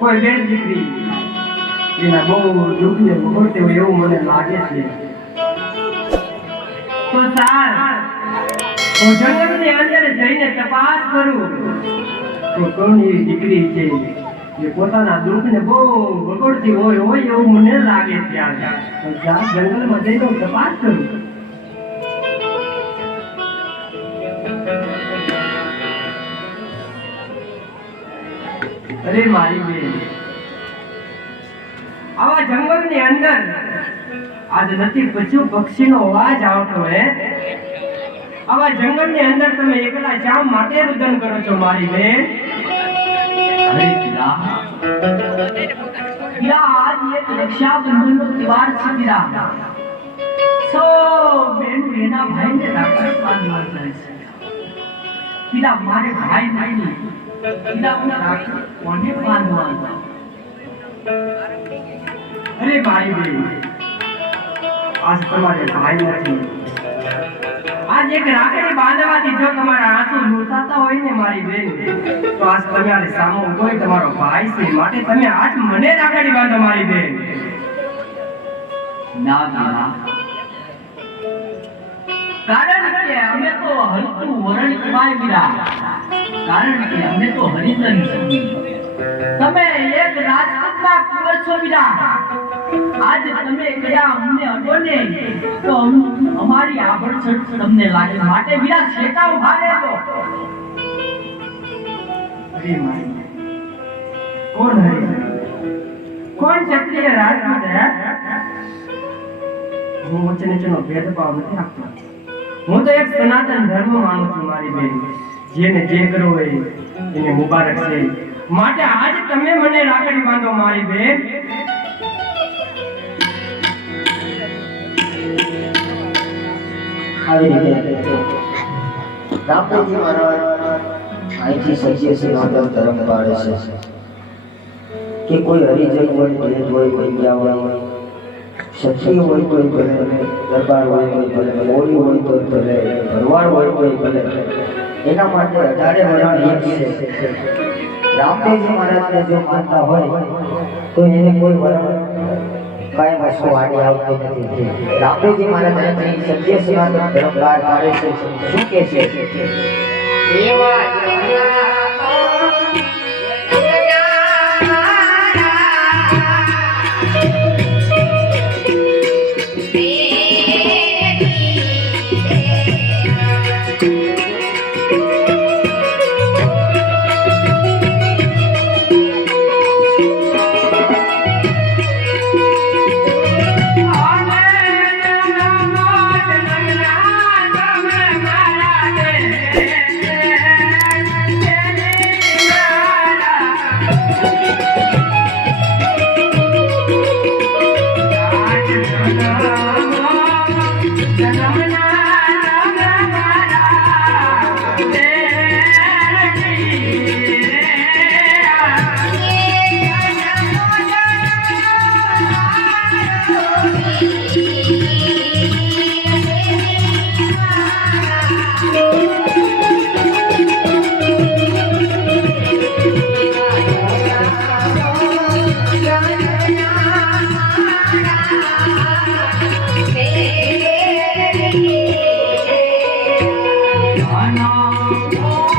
કોઈ બેન દીકરી એના બહુ દુઃખને ભોગવતી હોય એવું મને લાગે છે. તો સાર હું જંગલની અંદર જઈને તપાસ કરું તો કોની દીકરી છે જે પોતાના દુઃખને બહુ ભોગવતી હોય એવું મને લાગે છે. જંગલમાં જઈને હું તપાસ કરું. અરે મારી બેન, આવા જંગલની અંદર આજ નથી પશુ પક્ષીનો અવાજ આવતો હે. આવા જંગલની અંદર તમે એકલા શા માટે રુદન કરો છો મારી બેન? અરે પિતા, આજ એક રક્ષાબંધનનો તહેવાર છે પિતા. સો બેન એના ભાઈને રાખડી બાંધવા જાય છે પિતા. મારે ભાઈ નહીં પિતા, હું રાખડી કોને બાંધવા? અરે ભાઈ બેન, આજ તમારે ભાઈ નથી. આજ એક રાખડી બાંધવાથી જો તમારા આંસુ લૂંટાતા હોય ને મારી બેન, તો આજ તમારે સામો કોઈ તમારો ભાઈ છે, માટે તમે આજ મને રાખડી બાંધો મારી બેન. ના ના, કારણ કે અમે તો હલકું વરણ કહેવાય વીરા. કારણ કે અમે તો હરિજન છીએ. તમે એક રાજપૂતના કુંવર છો વીરા. આજ તમે કયા અમને અડો ને તો અમારી આભડછટ તમને લાગે, માટે વીરા શેકા ઉભા રહેજો. અરે મારી કોણ હરી, કોણ ક્ષત્રિય રાજપૂત હે? હું ઊંચ નીચેનો ભેદભાવ નથી રાખતો. હું તો એક સનાતન ધર્મ માનું છું મારી બેન. જેને જે કરવું હોય એને મુબારક છે, માટે આજ તમે મને રાખડી બાંધો મારી બેન. આવી રીતે રામદેવજી મહારાજ અહીંથી સત્ય સનાતન ધર્મ પાળે છે કે કોઈ હરિજન હોય, ભેદ હોય, વૈયા હોય, સખી હોય તોય ભલે, દરબાર હોય તોય ભલે, મોડી હોય તોય ભલે, ભરવાડ હોય તોય ભલે, એના માટે 18 વરણ એક છે. રામદેવજી મહારાજને જો માનતા હોય તો એને કોઈ વરણ કાંઈ વસ્તુ આડી આવતી નથી. રામદેવજી મહારાજ આપણી સત્ય સનાતન ધર્મ બહાર પાડે છે. શું કહે છે? Oh